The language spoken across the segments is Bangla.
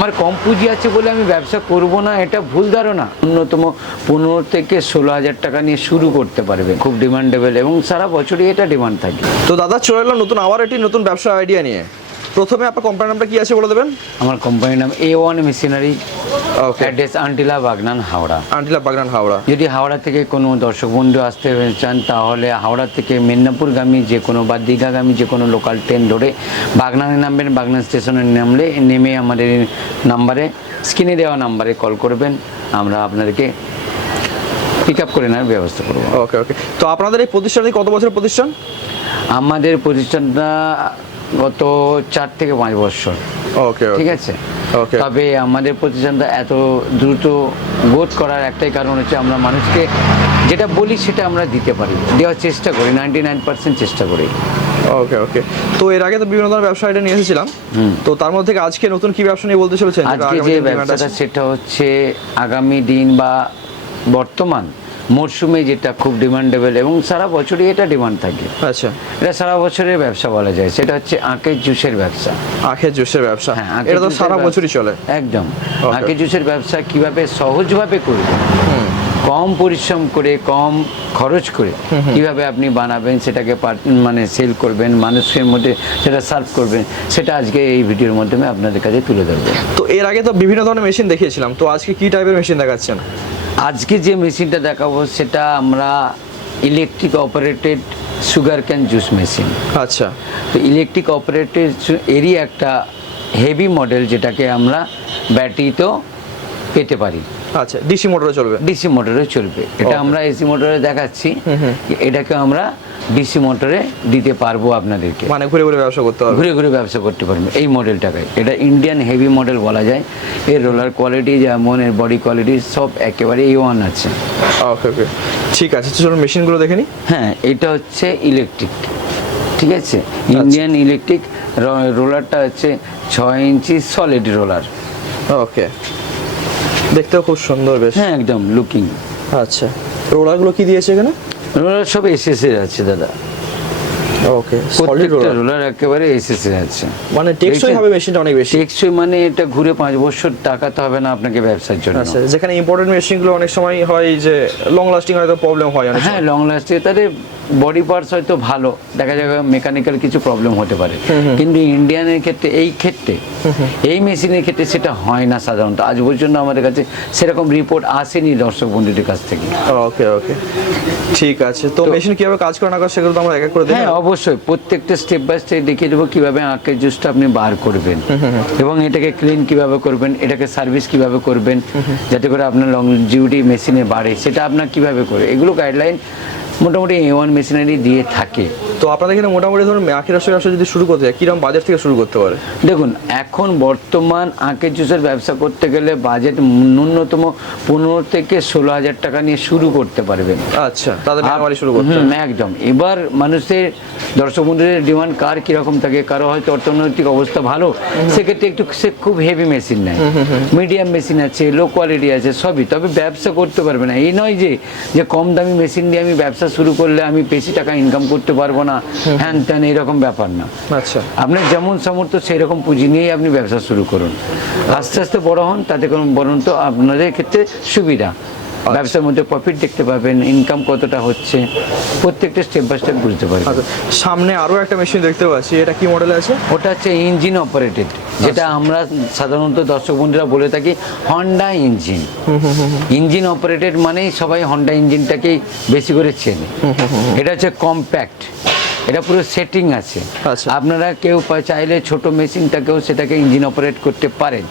আমার কম পুঁজি আছে বলে আমি ব্যবসা করব না, এটা ভুল ধারণা। ন্যূনতম 15 থেকে 16,000 টাকা নিয়ে শুরু করতে পারবে, খুব ডিমান্ডেবল এবং সারা বছরই এটা ডিমান্ড থাকে। তো দাদা চলে এলাম নতুন আবার একটি নতুন ব্যবসা আইডিয়া নিয়ে। প্রথমে আপনার কোম্পানির নামটা কি আছে বলে দেবেন? আমার কোম্পানির নাম A1 মেশিনারি, ওকে। অ্যাড্রেস আন্টিলা বাগনান, হাওড়া। আন্টিলা বাগনান, হাওড়া। যদি হাওড়া থেকে কোনো দর্শক বন্ধু আসতে চান তাহলে হাওড়া থেকে মেদিনীপুরগামী যে কোনো বা দীঘাগামী যে কোনো লোকাল ট্রেন ধরে বাগনানে নামবেন। বাগনান স্টেশনে নেমে আমাদের নাম্বারে, স্ক্রিনে দেওয়া নাম্বারে কল করবেন, আমরা আপনাদেরকে পিক আপ করে নেওয়ার ব্যবস্থা করবো। ওকে ওকে। তো আপনাদের এই প্রতিষ্ঠানটি কত বছরের প্রতিষ্ঠান? আমাদের প্রতিষ্ঠানটা গত 4 থেকে 5 বছর। ওকে ঠিক আছে। ওকে। তবে আমাদের প্রতিষ্ঠানটা এত দ্রুত গ্রোথ করার একটাই কারণ হচ্ছে আমরা মানুষকে যেটা বলি সেটা আমরা দিতে পারি, দেওয়ার চেষ্টা করি, 99% চেষ্টা করি। ওকে ওকে। তো এর আগে তো বিভিন্ন ধরনের ব্যবসা আইডিয়া নিয়ে এসেছিলাম, তো তার মধ্যে থেকে আজকে নতুন কি ব্যবসা নিয়ে বলতে চলেছেন? আজকে যে ব্যবসাটা সেটা হচ্ছে আগামী দিন বা বর্তমান মরশুমে যেটা খুব ডিমান্ডেবল এবং সারা বছরই এটা ডিমান্ড থাকে। আচ্ছা। এটা সারা বছরের ব্যবসা বলা যায়, সেটা হচ্ছে আখের জুসের ব্যবসা। আখের জুসের ব্যবসা? হ্যাঁ, আখের এটা তো জুসের সারা ব্যবসা। বছরই চলে। একদম। আখের জুসের ব্যবসা কিভাবে সহজভাবে করবেন, কম পরিশ্রম করে কম খরচ করে কিভাবে আপনি বানাবেন, সেটাকে মানে সেল করবেন, মানুষের মধ্যে সেটা সার্ভ করবেন, সেটা আজকে এই ভিডিওর মাধ্যমে আপনাদের কাছে তুলে ধরবো। তো এর আগে তো বিভিন্ন ধরনের মেশিন দেখিয়েছিলাম, তো আজকে কি টাইপের মেশিন দেখাচ্ছেন? আজকে যে মেশিনটা দেখাবো সেটা আমরা electric operated sugar cane juice machine. আচ্ছা। তো ইলেকট্রিক অপারেটেড এরই একটা হেভি মডেল, যেটাকে আমরা ব্যাটারিতেও পেতে পারি। আচ্ছা, ডিসি মোটরে চলবে? ডিসি মোটরে চলবে। এটা আমরা এসি মোটরে দেখাচ্ছি, এটাকে আমরা ডিসি মোটরে দিতে পারবো আপনাদেরকে, মানে ঘুরে ঘুরে ব্যবসা করতে হবে? ঘুরে ঘুরে ব্যবসা করতে পারবেন এই মডেলটাকে। এটা ইন্ডিয়ান হেভি মডেল বলা যায়। এর রোলার কোয়ালিটি যেমন এর বডি কোয়ালিটি সব একেবারে A1 আছে। ওকে ওকে, ঠিক আছে। চলুন মেশিনগুলো দেখে নিই। হ্যাঁ, এটা হচ্ছে ইলেকট্রিক, ঠিক আছে, ইন্ডিয়ান ইলেকট্রিক। রোলারটা হচ্ছে 6 ইঞ্চি সলিড রোলার। ওকে, দেখতেও খুব সুন্দর বেশ। হ্যাঁ, একদম লুকিং। আচ্ছা, রোলারগুলো কি দিয়েছে এখানে? রোলার সব এসএস এর আছে দাদা। ওকে, সলিড প্রত্যেকটা রোলার। রোলার একেবারে এসএস এর আছে। মানে টেকসই হবে মেশিনটা অনেক বেশি? টেকসই মানে এটা ঘুরে 5 বছর টাকাতে হবে না আপনাকে ব্যবসার জন্য। আচ্ছা, যেখানে ইম্পোর্টেন্ট মেশিনগুলো অনেক সময় হয় যে লং লাস্টিং হয়তো প্রবলেম হয় অনেক হ্যাঁ, সময়। লং লাস্টিং, তাদের বডি পার্টস হয়তো ভালো দেখা যাবে, মেকানিক্যাল কিছু প্রবলেম হতে পারে, কিন্তু ইন্ডিয়ানের ক্ষেত্রে এই মেশিনের ক্ষেত্রে সেটা হয় না সাধারণত। আজ পর্যন্ত আমাদের কাছে সেরকম রিপোর্ট আসেনি দর্শক বন্ধুদের কাছ থেকে। ওকে ওকে, ঠিক আছে। তো মেশিন কিভাবে কাজ করে না করে সেগুলো তো আমরা এক এক করে দেখি। হ্যাঁ, অবশ্যই প্রত্যেকটা স্টেপ বাই স্টেপ দেখিয়ে দেবো কিভাবে আখের জুসটা আপনি বার করবেন এবং এটাকে ক্লিন কিভাবে করবেন, এটাকে সার্ভিস কিভাবে করবেন যাতে করে আপনার লংজিভিটি মেশিনে বাড়ে, সেটা আপনার কিভাবে করে, এগুলো গাইডলাইন মোটামুটি A1 মেশিনারি দিয়ে থাকে। তো আপনাদের এখানে মোটামুটি ধরুন আখের রসের ব্যবসা যদি শুরু করতে হয় কিরকম বাজেট থেকে শুরু করতে পারে? দেখুন, এখন বর্তমান আখের জুসের ব্যবসা করতে গেলে বাজেট ন্যূনতম 15 থেকে 16,000 টাকা নিয়ে শুরু করতে পারবেন। আচ্ছা, তাদের মারামারি শুরু করতে হবে। একদম। এবার মানুষের দর্শক বন্ধুদের ডিমান্ড কার কিরকম থাকে, কারো হয়তো অর্থনৈতিক অবস্থা ভালো, সেক্ষেত্রে একটু সে খুব হেভি মেশিন নেয়, মিডিয়াম মেশিন আছে, লো কোয়ালিটি আছে, সবই। তবে ব্যবসা করতে পারবে না এই নয় যে কম দামি মেশিন দিয়ে আমি ব্যবসা শুরু করলে আমি বেশি টাকা ইনকাম করতে পারবো না, হ্যান ত্যান, এরকম ব্যাপার না। আচ্ছা, আপনার যেমন সামর্থ্য সেই রকম পুঁজি নিয়েই আপনি ব্যবসা শুরু করুন, আস্তে আস্তে বড় হন, তাতে কোনো বরং তো আপনাদের ক্ষেত্রে সুবিধা। ব্যবসার মধ্যে প্রফিট দেখতে পাবেন, ইনকাম কতটা হচ্ছে, প্রত্যেকটা স্টেপ বাই স্টেপ বুঝতে পারবেন। আচ্ছা, সামনে আরো একটা মেশিন দেখতে পাচ্ছি, এটা কি মডেল আছে? ওটা হচ্ছে ইঞ্জিন অপারেটেড, যেটা আমরা সাধারণত দর্শক বন্ধুরা বলে থাকি হন্ডা ইঞ্জিন। ইঞ্জিন অপারেটেড মানেই সবাই হন্ডা ইঞ্জিনটাকেই বেশি করে চেনে। এটা হচ্ছে কম্প্যাক্ট, এটা পুরো সেটিং আছে। আচ্ছা। আপনারা কেউ চাইলে ছোট মেশিনটাকেও সেটাকে ইঞ্জিন অপারেট করতে পারেন।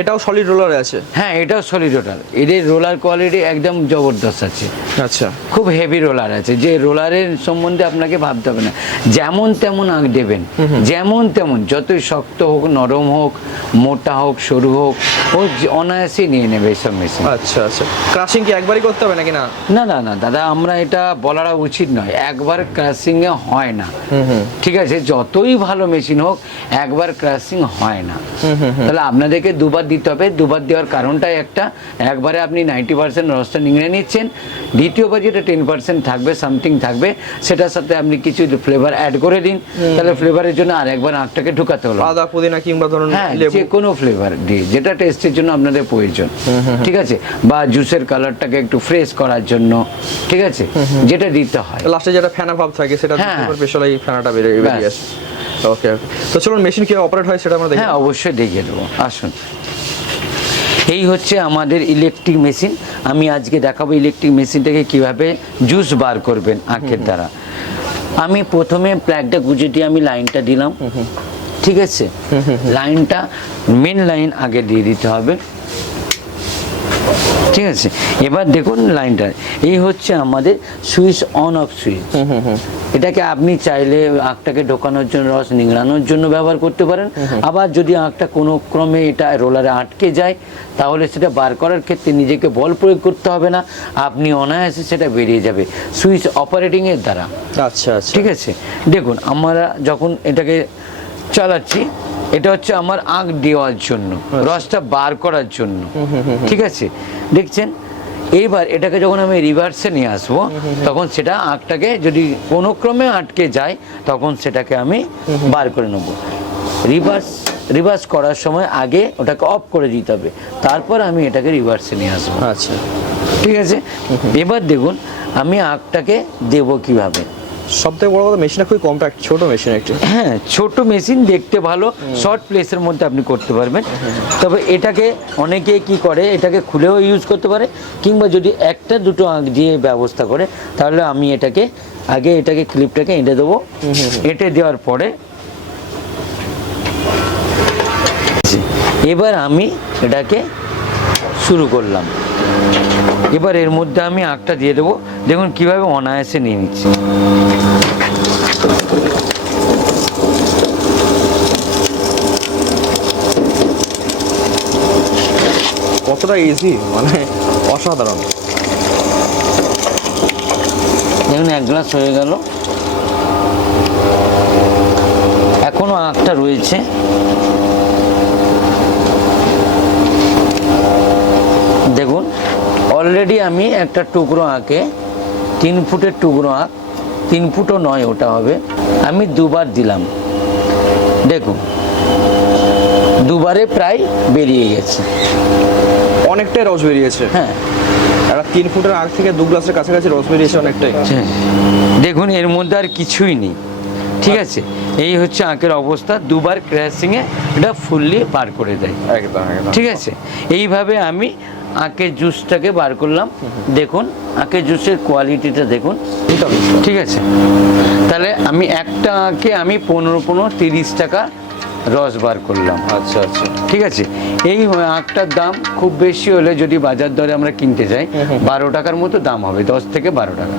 এটাও সলিড রোলারে আছে? হ্যাঁ, এটাও সলিড রোলার। এদের রোলার কোয়ালিটি একদম জবরদস্ত আছে। আচ্ছা, খুব হেভি রোলার আছে, যে রোলারের সম্বন্ধে আপনাকে ভাবতে হবে না, যেমন তেমন আঁক দেবেন, যেমন তেমন, যতই শক্ত হোক, নরম হোক, মোটা হোক, সরু হোক, ও অনায়াসে নিয়ে নেবে এইসব মেশিন। আচ্ছা আচ্ছা। ক্রাশিং কি একবারই করতে হবে নাকি না? না না না দাদা, আমরা এটা বলাটা উচিত নয়, একবার ক্রাশিংয়ে হয় না। ঠিক আছে, যতই ভালো মেশিন হোক একবার ক্রাশিং হয় না। তাহলে আপনাদেরকে দুবার দুবার দিতে হবে। দুবার দেওয়ার কারণটাই একটা, একবারে আপনি 90% রসটা নিংড়ে নিচ্ছেন, দ্বিতীয়বার যেটা 10% থাকবে, সামথিং থাকবে, সেটার সাথে আপনি কিছু ফ্লেভার অ্যাড করে দিন, তাহলে ফ্লেভারের জন্য আর একবার আখটাকে ঢুকাতে হলো। আদা পুদিনা কিংবা ধরুন হ্যাঁ, লেবু, যে কোনো ফ্লেভার দিয়ে যেটা টেস্টের জন্য আপনাদের প্রয়োজন, ঠিক আছে, বা জুসের কালারটাকে একটু ফ্রেশ করার জন্য, ঠিক আছে, যেটা দিতে হয়। লাস্টে যেটা ফেনা ভাব থাকে সেটা হ্যাঁ। স্পেশাল এই ফেনাটা বেরিয়ে ব্যাস। আসে। ওকে, তো চলুন মেশিন কিভাবে অপারেট হয় সেটা আমরা দেখি। হ্যাঁ, অবশ্যই দেখিয়ে দেবো, আসুন। এই হচ্ছে আমাদের ইলেকট্রিক মেশিন। আমি আজকে দেখাবো ইলেকট্রিক মেশিনটাকে কিভাবে জুস বার করবেন আখের দ্বারা। আমি প্রথমে প্লাগটা গুঁজে দিয়ে আমি লাইনটা দিলাম, ঠিক আছে, লাইনটা মেন লাইন আগে দিয়ে দিতে হবে, ঠিক আছে। এবার দেখুন লাইনটা, এই হচ্ছে আমাদের সুইচ অন অফ সুইচ। এটাকে আপনি চাইলে আখটাকে ঢোকানোর জন্য, রস নিংড়ানোর জন্য ব্যবহার করতে পারেন। আবার যদি আখটা কোনো ক্রমে এটা রোলারে আটকে যায়, তাহলে সেটা বার করার ক্ষেত্রে নিজেকে বল প্রয়োগ করতে হবে না, আপনি অনায়াসে সেটা বেরিয়ে যাবে সুইচ অপারেটিংয়ের দ্বারা। আচ্ছা আচ্ছা, ঠিক আছে, দেখুন আমরা যখন এটাকে চালাচ্ছি, এটা হচ্ছে আমার আখ দেওয়ার জন্য, রসটা বার করার জন্য, ঠিক আছে, দেখছেন। এইবার এটাকে যখন আমি রিভার্সে নিয়ে আসবো, তখন সেটা আখটাকে যদি কোনো ক্রমে আটকে যায়, তখন সেটাকে আমি বার করে নেব। রিভার্স করার সময় আগে ওটাকে অফ করে দিতে হবে, তারপর আমি এটাকে রিভার্সে নিয়ে আসবো। আচ্ছা, ঠিক আছে। এবার দেখুন আমি আখটাকে দেবো কিভাবে। সবথেকে বড় কথা মেশিনটা খুবই কম্প্যাক্ট, ছোট মেশিন একটু। হ্যাঁ, ছোট মেশিন, দেখতে ভালো, শর্ট প্লেসের মধ্যে আপনি করতে পারবেন। তবে এটাকে অনেকে কি করে, এটাকে খুলেও ইউজ করতে পারে, কিংবা যদি একটা দুটো আঁক দিয়ে ব্যবস্থা করে, তাহলে আমি এটাকে আগে এটাকে ক্লিপটাকে এঁটে দেবো। এঁটে দেওয়ার পরে এবার আমি এটাকে শুরু করলাম। এবার এর মধ্যে আমি আঁকটা দিয়ে দেবো, দেখুন কিভাবে অনায়াসে নিয়ে নিচ্ছি। কতটা ইজি, মানে অসাধারণ। দেখুন 1 গ্লাস হয়ে গেল, এখনো আঁকটা রয়েছে। দেখুন অলরেডি আমি একটা টুকরো আঁকে, 3 ফুটের টুকরো আঁক, 3 ফুটও নয় ওটা হবে, আমি দুবার দিলাম। দেখুন দুবারে প্রায় বেরিয়ে গেছে, অনেকটাই রস বেরিয়েছে। হ্যাঁ। একটা 3 ফুটের আগ থেকে 2 গ্লাসের কাছাকাছি রস বেরিয়েছে অনেকটাই। দেখুন এর মধ্যে আর কিছুই নেই, ঠিক আছে। এই হচ্ছে আঁকের অবস্থা, দুবার ক্র্যাশিংয়ে এটা ফুললি বার করে দেয়। একদম একদম, ঠিক আছে। এইভাবে আমি আখের জুসটাকে বার করলাম। দেখুন আখের জুসের কোয়ালিটিটা দেখুন, ঠিক আছে। তাহলে আমি একটা আঁকে আমি 15-30 টাকা রস বার করলাম। আচ্ছা আচ্ছা, ঠিক আছে। এই আখটার দাম খুব বেশি হলে যদি বাজার দরে আমরা কিনতে যাই, 12 টাকার মতো দাম হবে, 10 থেকে 12 টাকা।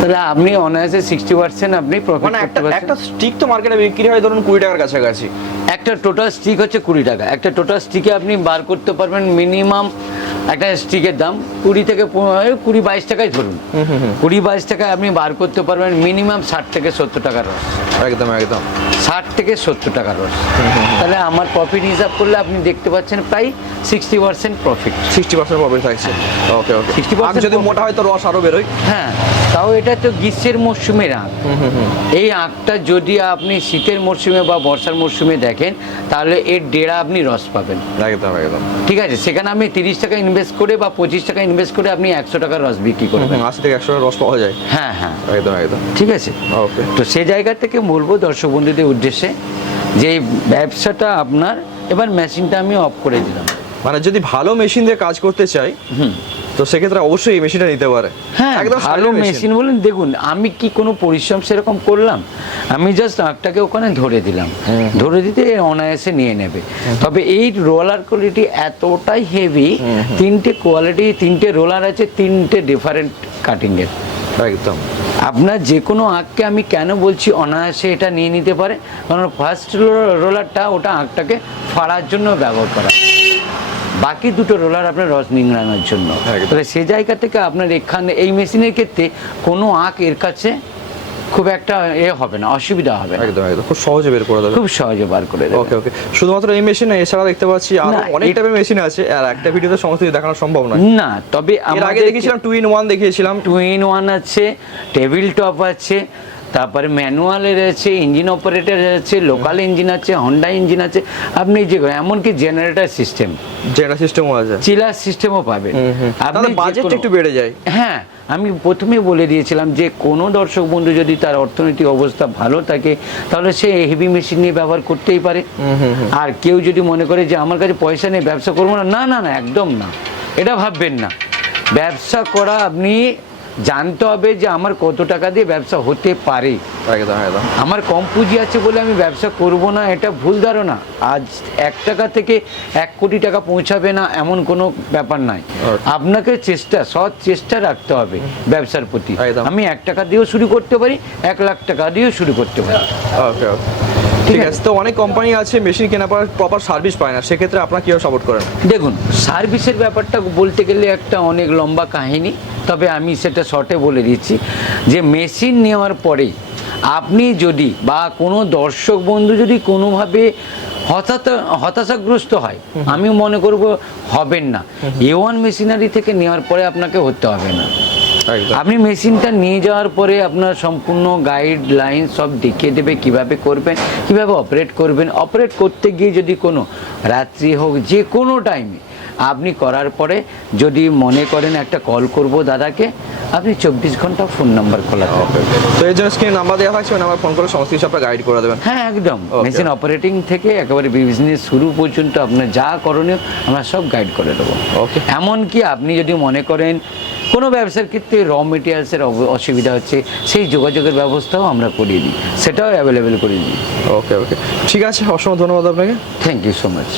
তাহলে আপনি অনায়াসে 60% আপনি প্রফিট মানে করতে পারছেন। একটা স্টিক তো মার্কেটে বিক্রি হয় ধরুন 20 টাকার কাছাকাছি। একটা টোটাল স্টিক হচ্ছে 20 টাকা। একটা টোটাল স্টিকে আপনি বার করতে পারবেন মিনিমাম, একটা স্টিকের দাম 20 থেকে 22 টাকায় ধরুন, 20-22 টাকায় আপনি বার করতে পারবেন মিনিমাম 60 থেকে 70 টাকার রস। একদম একদম, 60 থেকে 70 টাকার রস। তাহলে আমার প্রফিট হিসাব করলে আপনি দেখতে পাচ্ছেন প্রায় 60% প্রফিট। 60% প্রফিট থাকছে। ওকে ওকে, 60% যদি মোটা হয় তো রস আরো বেরোয়। হ্যাঁ, তাও এটা তো গ্রীষ্মের মরশুমের আখ। এই আখটা যদি আপনি শীতের মরশুমে বা বর্ষার মরশুমে দেখেন, তাহলে এর ডেড়া আপনি রস পাবেন। একদম একদম, ঠিক আছে। সেখানে আপনি 30 টাকা ইনভেস্ট করে বা 25 টাকা ইনভেস্ট করে আপনি 100 টাকার রস বিক্রি করবেন। 80 থেকে 100 রস পাওয়া যায়। হ্যাঁ হ্যাঁ, একদম একদম, ঠিক আছে। ওকে। তো সেই জায়গা থেকে বলবো দর্শক বন্ধুদের উদ্দেশ্যে যে এই ব্যবসাটা আপনার, এবার মেশিনটা আমি অফ করে দিলাম। মানে যদি ভালো মেশিন দিয়ে কাজ করতে চাই, তো সেক্ষেত্রে অবশ্যই এই মেশিনটা নিতে পারে। হ্যাঁ, একদম ভালো মেশিন বলেন। দেখুন আমি কি কোনো পরিশ্রম সেরকম করলাম, আমি জাস্ট আখটাকে ওখানে ধরে দিলাম, ধরে দিতে অনায়াসে নিয়ে নেবে। তবে এই রোলার কোয়ালিটি এতটাই হেভি, 3টে কোয়ালিটি, 3টে রোলার আছে, 3টে ডিফারেন্ট কাটিংয়ের। একদম, আপনার যে কোনো আঁককে আমি কেন বলছি অনায়াসে এটা নিয়ে নিতে পারে, কারণ ফার্স্ট রোলারটা ওটা আঁকটাকে ফাড়ার জন্য ব্যবহার করা, বাকি দুটো রোলার আপনার রস নিংড়ানোর জন্য। তাহলে সেই জায়গা থেকে আপনার এখানে এই মেশিনের ক্ষেত্রে কোনো আঁক এর কাছে খুব একটা হবে না, অসুবিধা হবে না, একদম একদম খুব সহজে বের করে দেবে। খুব সহজে বার করে দেবে। ওকে ওকে, শুধুমাত্র এই মেশিন না, এছাড়া দেখতে পাচ্ছি আরো না, অনেক টাইপের মেশিন আছে, আর একটা ভিডিওতে সমস্ত কিছু দেখানো সম্ভব নয়। না, তবে এর আগে দেখিয়েছিলাম 2-in-1 দেখিয়েছিলাম। 2-in-1 আছে, টেবিল টপ আছে, তারপরে ম্যানুয়ালের আছে, ইঞ্জিন অপারেটর আছে, লোকাল ইঞ্জিন আছে, হন্ডা ইঞ্জিন আছে, আপনি যে এমনকি জেনারেটর সিস্টেম, যেটা সিস্টেমও আছে, চিলার সিস্টেমও পাবেন। তাহলে বাজেটটা একটু বেড়ে যায়। হ্যাঁ, আমি প্রথমে বলে দিয়েছিলাম যে কোনো দর্শক বন্ধু যদি তার অর্থনৈতিক অবস্থা ভালো থাকে তাহলে সে হেভি মেশিন নিয়ে ব্যবহার করতেই পারে। আর কেউ যদি মনে করে যে আমার কাছে পয়সা নেই, ব্যবসা করবো না, না না না, একদম না, এটা ভাববেন না। ব্যবসা করা আপনি জানতে হবে যে আমার কত টাকা দিয়ে ব্যবসা হতে পারে। একদম একদম। আমার কম পুঁজি আছে বলে আমি ব্যবসা করব না, এটা ভুল ধারণা। আজ 1 টাকা থেকে 1 কোটি টাকা পৌঁছাবে না এমন কোনো ব্যাপার নাই। আপনাকে সৎ চেষ্টা রাখতে হবে ব্যবসার প্রতি। একদম। আমি 1 টাকা দিয়েও শুরু করতে পারি, 1 লাখ টাকা দিয়েও শুরু করতে পারি। ওকে ওকে, ঠিক আছে। তো অনেক কোম্পানি আছে মেশিন কেনার পর প্রপার সার্ভিস পায় না, সেক্ষেত্রে আপনারা কিভাবে সাপোর্ট করেন? দেখুন, সার্ভিসের ব্যাপারটা বলতে গেলে একটা অনেক লম্বা কাহিনী, তবে আমি সেটা শর্টে বলে দিচ্ছি যে মেশিন নেওয়ার পরে আপনি যদি বা কোনো দর্শক বন্ধু যদি কোনোভাবে হতাশাগ্রস্ত হয়, আমি মনে করব হবেন না। A1 মেশিনারি থেকে নেওয়ার পরে আপনাকে হতে হবে না। আপনি মেশিনটা নিয়ে যাওয়ার পরে আপনার সম্পূর্ণ গাইডলাইন সব দেখিয়ে দেবে কিভাবে করবেন, কিভাবে অপারেট করবেন। অপারেট করতে গিয়ে যদি কোনো রাত্রি হোক, যে কোনো টাইমে আপনি করার পরে যদি মনে করেন একটা কল করব দাদাকে, আপনি 24 ঘন্টা ফোন নাম্বার খোলা থাকবে। তো এই জন্য স্ক্রিনে নাম্বার দেওয়া থাকছে, ওই নাম্বার ফোন করে সমস্ত কিছু আপনারা গাইড করে দেবেন। হ্যাঁ, একদম। মেশিন অপারেটিং থেকে একেবারে বিজনেস শুরু পর্যন্ত আপনার যা করণীয় আমরা সব গাইড করে দেবো। ওকে। এমনকি আপনি যদি মনে করেন কোনো ব্যবসার ক্ষেত্রে র মেটেরিয়ালসের অসুবিধা হচ্ছে, সেই যোগাযোগের ব্যবস্থাও আমরা করিয়ে দিই, সেটাও অ্যাভেলেবেল করে দিই। ওকে ওকে, ঠিক আছে, অসংখ্য ধন্যবাদ আপনাকে। Thank you so much.